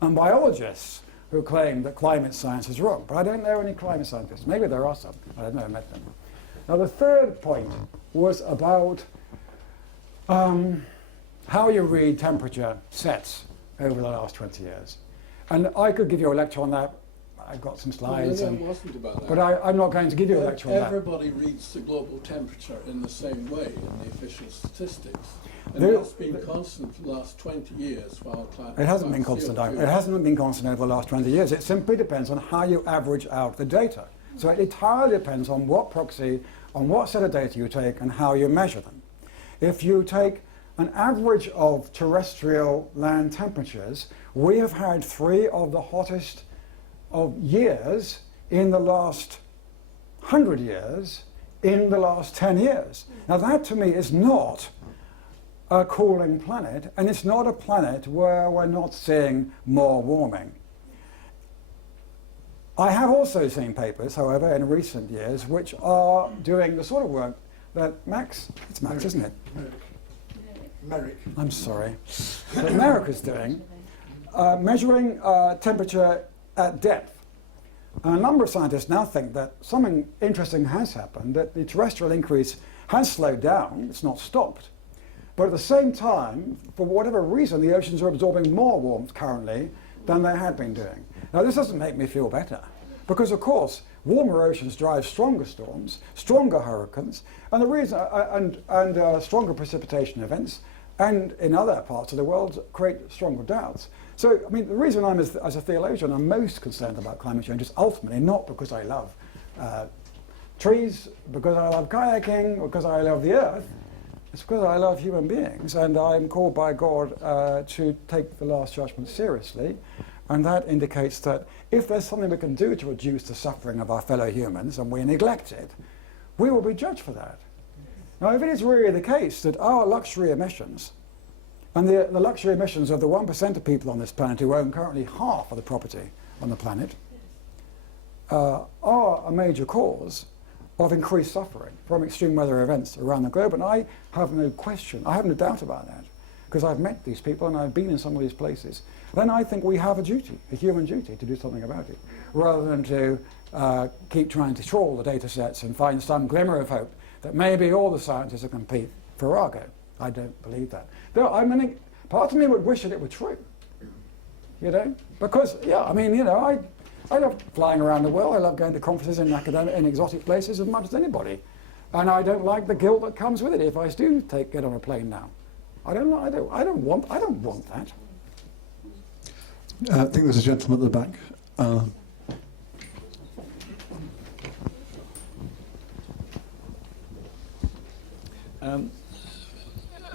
biologists who claim that climate science is wrong, but I don't know any climate scientists. Maybe there are some, but I've never met them. Now the third point was about how you read temperature sets over the last 20 years. And I could give you a lecture on that. I've got some slides. No, it wasn't about that. But I'm not going to give you a lecture on that. Everybody reads the global temperature in the same way in the official statistics. And that's been constant for the last 20 years while climate. It hasn't been constant. It hasn't been constant over the last 20 years. It simply depends on how you average out the data. So it entirely depends on what proxy, on what set of data you take and how you measure them. If you take an average of terrestrial land temperatures, we have had 3 of the hottest of years in the last 100 years, in the last 10 years. Now that to me is not a cooling planet, and it's not a planet where we're not seeing more warming. I have also seen papers, however, in recent years, which are doing the sort of work that Max, it's Max, isn't it? Merrick. I'm sorry. That Merrick is doing, measuring temperature at depth. And a number of scientists now think that something interesting has happened, that the terrestrial increase has slowed down, it's not stopped. But at the same time, for whatever reason, the oceans are absorbing more warmth currently than they had been doing. Now, this doesn't make me feel better, because of course, warmer oceans drive stronger storms, stronger hurricanes, and the reason and stronger precipitation events, and in other parts of the world create stronger droughts. So, I mean, the reason I'm, as a theologian, I'm most concerned about climate change is ultimately not because I love trees, because I love kayaking, because I love the earth. It's because I love human beings, and I'm called by God to take the Last Judgment seriously. And that indicates that if there's something we can do to reduce the suffering of our fellow humans and we neglect it, we will be judged for that. Now, if it is really the case that our luxury emissions, and the luxury emissions of the 1% of people on this planet who own currently half of the property on the planet, are a major cause of increased suffering from extreme weather events around the globe, and I have no question, I have no doubt about that, because I've met these people and I've been in some of these places. Then I think we have a duty, a human duty, to do something about it, rather than to keep trying to trawl the data sets and find some glimmer of hope that maybe all the scientists are compete for Argo. I don't believe that. Though, I mean, part of me would wish that it were true, you know, because, yeah, I mean, you know, I love flying around the world. I love going to conferences in academic and exotic places as much as anybody, and I don't like the guilt that comes with it if I do get on a plane now. I don't want that. I think there's a gentleman at the back.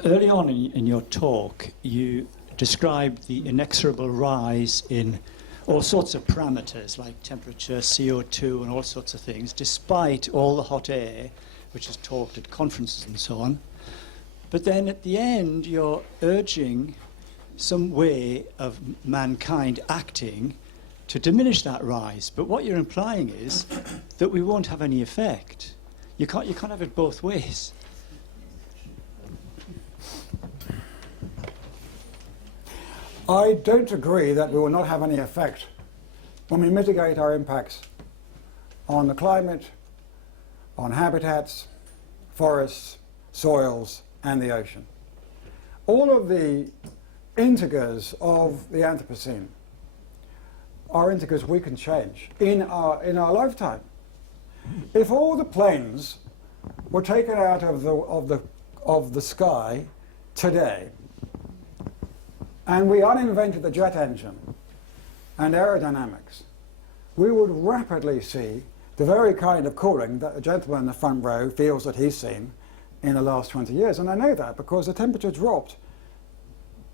Early on in your talk, you described the inexorable rise in all sorts of parameters like temperature, CO2 and all sorts of things, despite all the hot air, which is talked at conferences and so on. But then at the end, you're urging some way of mankind acting to diminish that rise. But what you're implying is that we won't have any effect. You can't have it both ways. I don't agree that we will not have any effect when we mitigate our impacts on the climate, on habitats, forests, soils, and the ocean. All of the integers of the Anthropocene are integers we can change in our lifetime. If all the planes were taken out of the sky today, and we uninvented the jet engine and aerodynamics, we would rapidly see the very kind of cooling that the gentleman in the front row feels that he's seen in the last 20 years. And I know that because the temperature dropped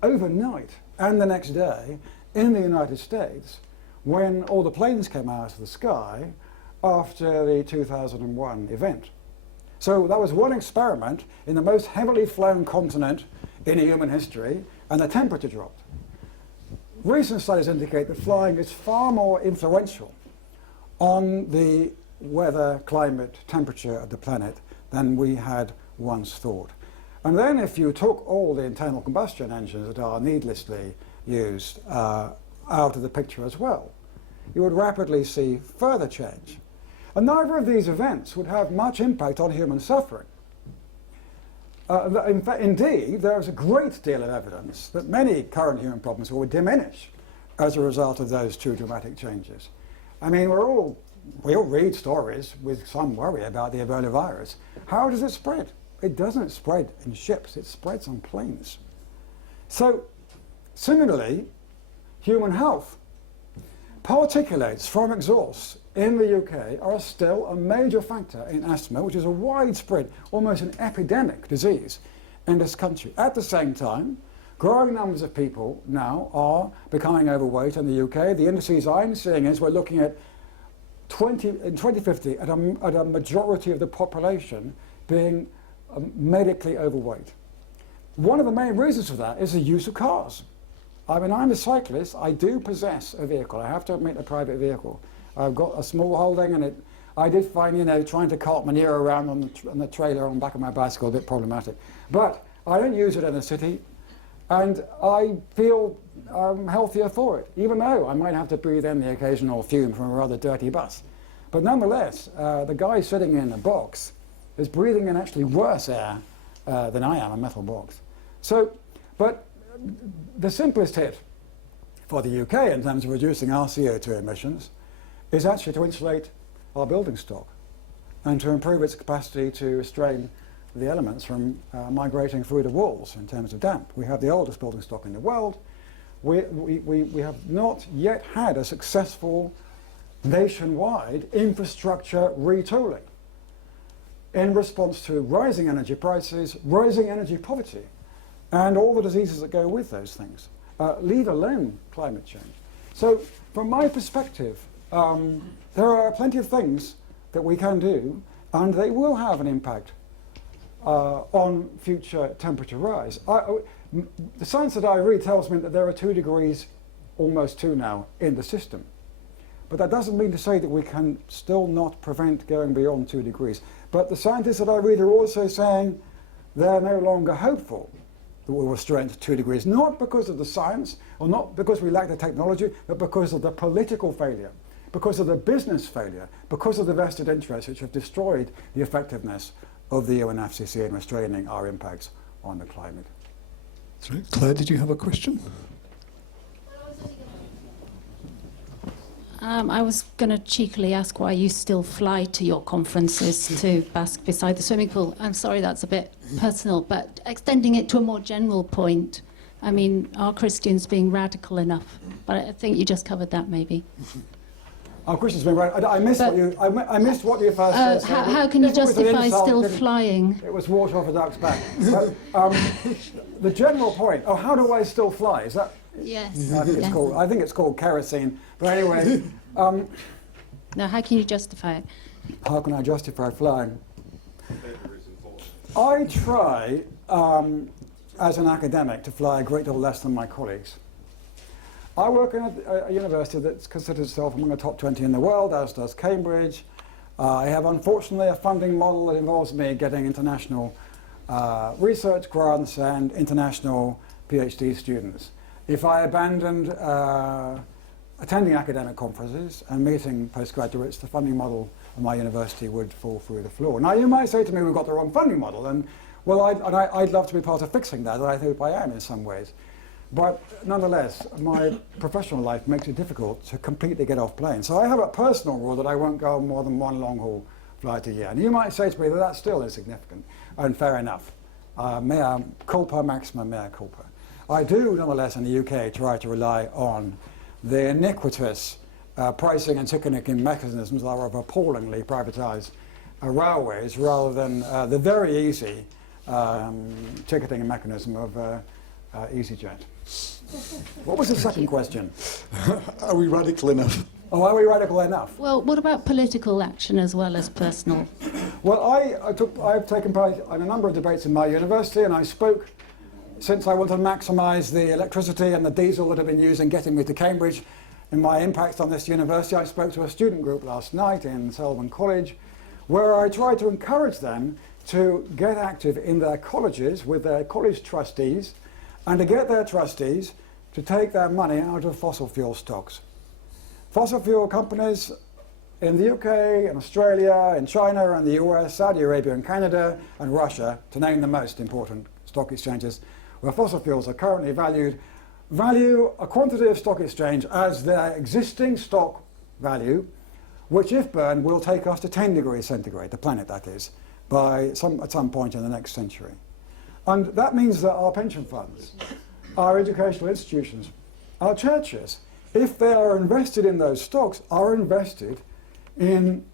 overnight and the next day in the United States when all the planes came out of the sky after the 2001 event. So that was one experiment in the most heavily flown continent in human history, and the temperature dropped. Recent studies indicate that flying is far more influential on the weather, climate, temperature of the planet than we had once thought. And then if you took all the internal combustion engines that are needlessly used out of the picture as well, you would rapidly see further change. And neither of these events would have much impact on human suffering. Indeed, there is a great deal of evidence that many current human problems will diminish as a result of those two dramatic changes. I mean, we all read stories with some worry about the Ebola virus. How does it spread? It doesn't spread in ships, it spreads on planes. So, similarly, human health. Particulates from exhausts in the UK are still a major factor in asthma, which is a widespread, almost an epidemic disease in this country. At the same time, growing numbers of people now are becoming overweight in the UK. The indices I'm seeing is we're looking at in 2050 at a majority of the population being medically overweight. One of the main reasons for that is the use of cars. I mean, I'm a cyclist. I do possess a vehicle. I have to admit, a private vehicle. I've got a small holding, and I did find, trying to cart manure around on the trailer on the back of my bicycle a bit problematic. But I don't use it in the city, and I feel healthier for it, even though I might have to breathe in the occasional fume from a rather dirty bus. But nonetheless, the guy sitting in a box is breathing in actually worse air than I am, a metal box. So, but the simplest hit for the UK in terms of reducing our CO2 emissions is actually to insulate our building stock and to improve its capacity to restrain the elements from migrating through the walls in terms of damp. We have the oldest building stock in the world. We have not yet had a successful nationwide infrastructure retooling in response to rising energy prices, rising energy poverty, and all the diseases that go with those things, leave alone climate change. So from my perspective, there are plenty of things that we can do, and they will have an impact on future temperature rise. The science that I read tells me that there are 2 degrees, almost 2 now, in the system. But that doesn't mean to say that we can still not prevent going beyond 2 degrees. But the scientists that I read are also saying they're no longer hopeful that we'll restrain to 2 degrees, not because of the science, or not because we lack the technology, but because of the political failure, because of the business failure, because of the vested interests which have destroyed the effectiveness of the UNFCCC in restraining our impacts on the climate. Sorry, Claire, did you have a question? I was going to cheekily ask why you still fly to your conferences to bask beside the swimming pool. I'm sorry, that's a bit personal, but extending it to a more general point, I mean, are Christians being radical enough? But I think you just covered that, maybe. Our Christians being right. I missed what you first said. How can you justify still flying? It was water off a duck's back. But, the general point. Oh, how do I still fly? Is that? Yes. I think it's called kerosene. But anyway. Now, how can you justify it? How can I justify flying? I try, as an academic, to fly a great deal less than my colleagues. I work in a university that considers itself among the top 20 in the world, as does Cambridge. I have, unfortunately, a funding model that involves me getting international research grants and international PhD students. If I abandoned attending academic conferences and meeting postgraduates, the funding model of my university would fall through the floor. Now, you might say to me, we've got the wrong funding model, and well, I'd love to be part of fixing that, and I hope I am in some ways. But nonetheless, my professional life makes it difficult to completely get off planes. So I have a personal rule that I won't go on more than 1 long-haul flight a year. And you might say to me that that's still insignificant, and fair enough. Mea culpa maxima mea culpa. I do, nonetheless, in the UK, try to rely on the iniquitous pricing and ticketing mechanisms that are of appallingly privatised railways, rather than the very easy ticketing mechanism of EasyJet. What was the second question? Are we radical enough? Oh, are we radical enough? Well, what about political action as well as personal? Well, I've taken part in a number of debates in my university, and I spoke, since I wanted to maximise the electricity and the diesel that have been used in getting me to Cambridge, in my impact on this university, I spoke to a student group last night in Selwyn College, where I tried to encourage them to get active in their colleges with their college trustees, and to get their trustees to take their money out of fossil fuel stocks. Fossil fuel companies in the UK, in Australia, in China, and the US, Saudi Arabia and Canada, and Russia, to name the most important stock exchanges, where fossil fuels are currently value a quantitative stock exchange as their existing stock value, which if burned will take us to 10 degrees centigrade, the planet that is, at some point in the next century. And that means that our pension funds, our educational institutions, our churches, if they are invested in those stocks, are invested in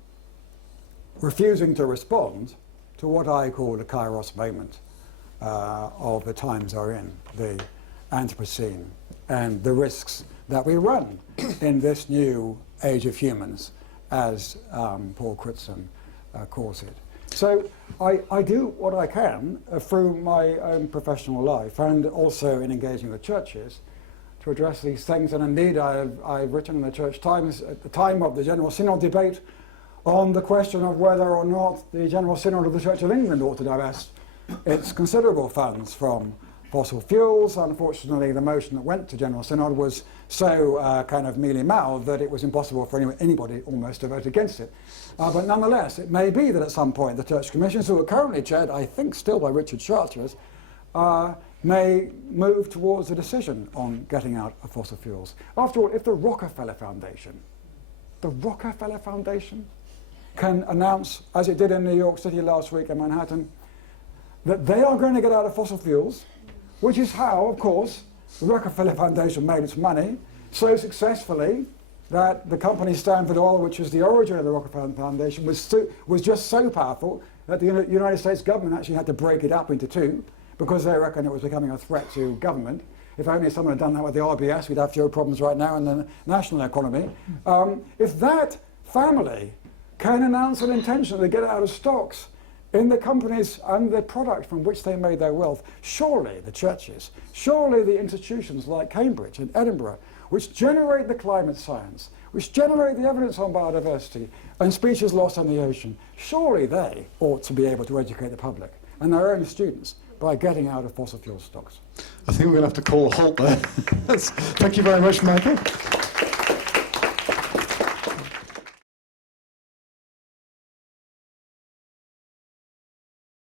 refusing to respond to what I call the Kairos moment of the times are in, the Anthropocene, and the risks that we run in this new age of humans, as Paul Crutzen calls it. So I do what I can through my own professional life, and also in engaging with churches, to address these things. And indeed, I've written in the Church Times at the time of the General Synod debate on the question of whether or not the General Synod of the Church of England ought to divest its considerable funds from fossil fuels. Unfortunately, the motion that went to General Synod was so kind of mealy-mouthed that it was impossible for anybody almost to vote against it. But nonetheless, it may be that at some point the Church Commissions, who are currently chaired, I think, still by Richard Charteris, may move towards a decision on getting out of fossil fuels. After all, if the Rockefeller Foundation can announce, as it did in New York City last week in Manhattan, that they are going to get out of fossil fuels, which is how, of course, the Rockefeller Foundation made its money so successfully that the company Standard Oil, which is the origin of the Rockefeller Foundation, was just so powerful that the United States government actually had to break it up into two because they reckon it was becoming a threat to government. If only someone had done that with the RBS, we'd have fewer problems right now in the national economy. If that family can announce an intention to get out of stocks in the companies and the product from which they made their wealth, surely the churches, surely the institutions like Cambridge and Edinburgh, which generate the climate science, which generate the evidence on biodiversity and species lost on the ocean, surely they ought to be able to educate the public and their own students by getting out of fossil fuel stocks. I think we're going to have to call a halt there. Thank you very much, Michael.